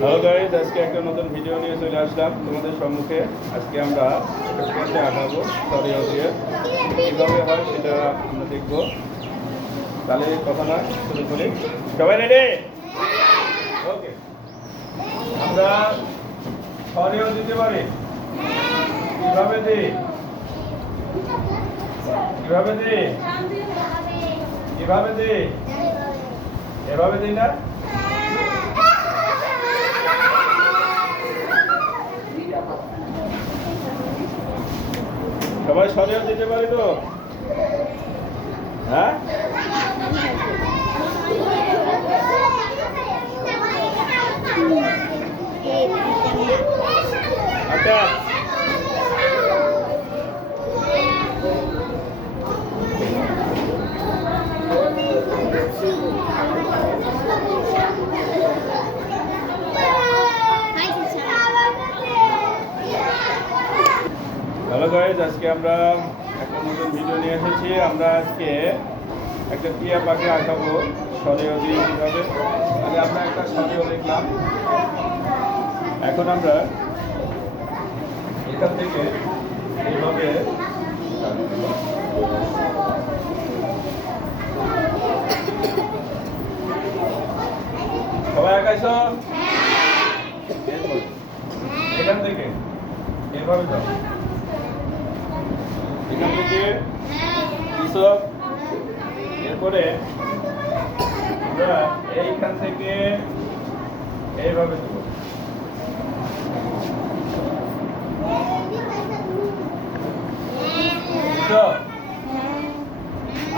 Hello guys, আজকে একটা নতুন ভিডিও নিয়ে চলে আসলাম তোমাদের সম্মুখে। আজকে আমরা একটা আঁকাবো সরিয়ে দিয়ে কীভাবে হয় সেটা আমরা দেখবো। তাহলে কথা না শুরু করি। সবাই রেডি? ওকে। আমরা সরিয়েও দিতে পারি। কিভাবে দিই? কিভাবে দিই? কিভাবে দিই? এভাবে দিই না? সবাই সরিয়ে দিতে পারি তো? হ্যাঁ, আচ্ছা। হ্যালো গাইজ, আজকে আমরা একটা নতুন ভিডিও নিয়ে এসেছি। আমরা আজকে একটা টিয়া পাখি আঁকাবো সরিয়ে দিয়ে কীভাবে। তাহলে আমরা একটা সরিয়ে লিখলাম। এখন আমরা এখান থেকে এইভাবে সবাই আঁকাইছ? এখান থেকে এভাবে যাও। এখান থেকে কৃষক, এরপরে আমরা এইখান থেকে এইভাবে দেবো।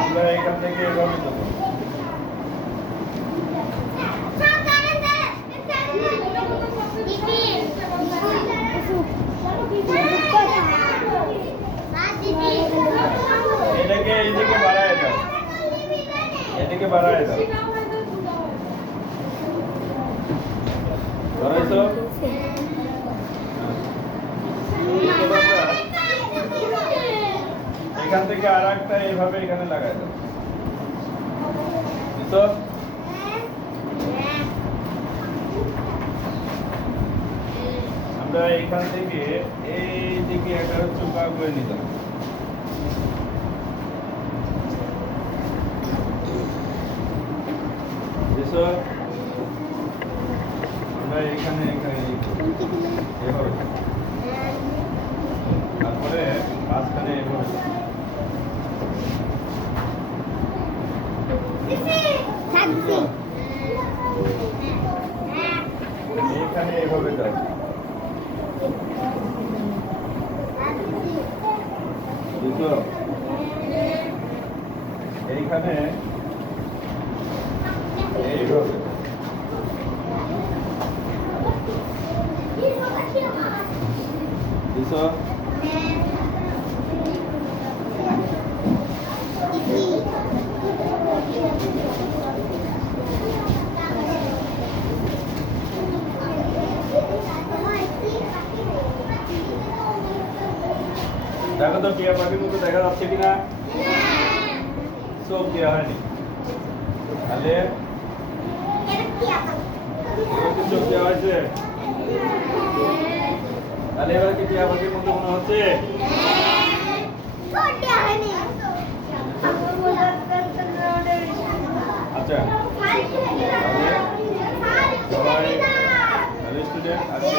আমরা এইখান থেকে এইভাবে দেবো। এটাকে এইদিকে বাড়ায় দাও, এদিকে বাড়ায় দাও। বাড়াইছো? এখান থেকে আর একটা এইভাবে এখানে লাগাই দাও। বুঝছো? আমরা এখান থেকে এইদিকে একটা চোখা করে নিলাম। বুঝছো? আমরা এখানে এখানে এভাবে, তারপরে মাঝখানে এভাবে, এখানে এভাবে যাও। বুঝছো? এইখানে এইভাবে। বুঝছো? দেখো তো টিয়া পাখির মতো দেখা যাচ্ছে কিনা? চোখ দেওয়া হয়নি, তাহলে চোখ দেওয়া হয়েছে। তাহলে এবার কি টিয়া পাখির মতো মনে হচ্ছে? আচ্ছা, সবাই স্টুডেন্ট আজকে